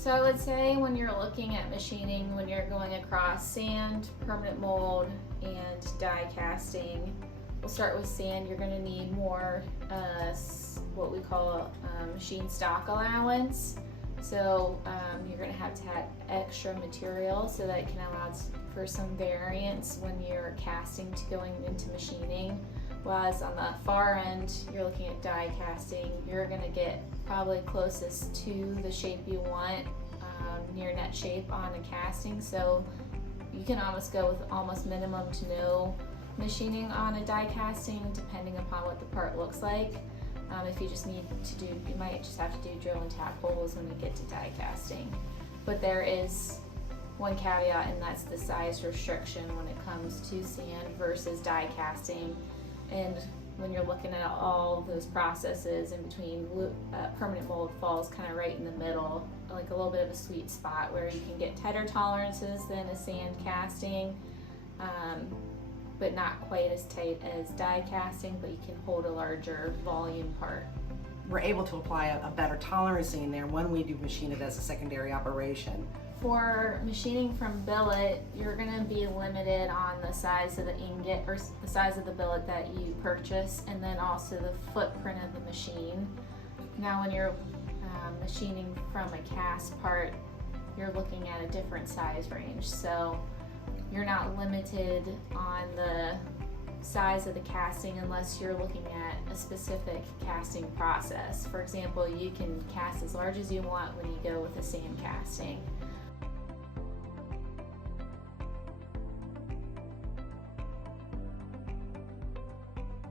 So I would say when you're looking at machining, when you're going across sand, permanent mold, and die casting, we'll start with sand. You're going to need more what we call machine stock allowance. So you're going to have extra material so that it can allow for some variance when you're casting to going into machining. Whereas on the far end, you're looking at die casting, you're going to get probably closest to the shape you want, near net shape on a casting. So you can almost go with almost minimum to no machining on a die casting, depending upon what the part looks like. If you just need to do, you might just have to do drill and tap holes when you get to die casting. But there is one caveat, and that's the size restriction when it comes to sand versus die casting. And when you're looking at all those processes in between, permanent mold falls kind of right in the middle, like a little bit of a sweet spot where you can get tighter tolerances than a sand casting, but not quite as tight as die casting, but you can hold a larger volume part. We're able to apply a better tolerancing in there when we do machine it as a secondary operation. For machining from billet, you're going to be limited on the size of the ingot or the size of the billet that you purchase, and then also the footprint of the machine. Now when you're machining from a cast part, you're looking at a different size range. So you're not limited on the size of the casting unless you're looking at a specific casting process. For example, you can cast as large as you want when you go with a sand casting.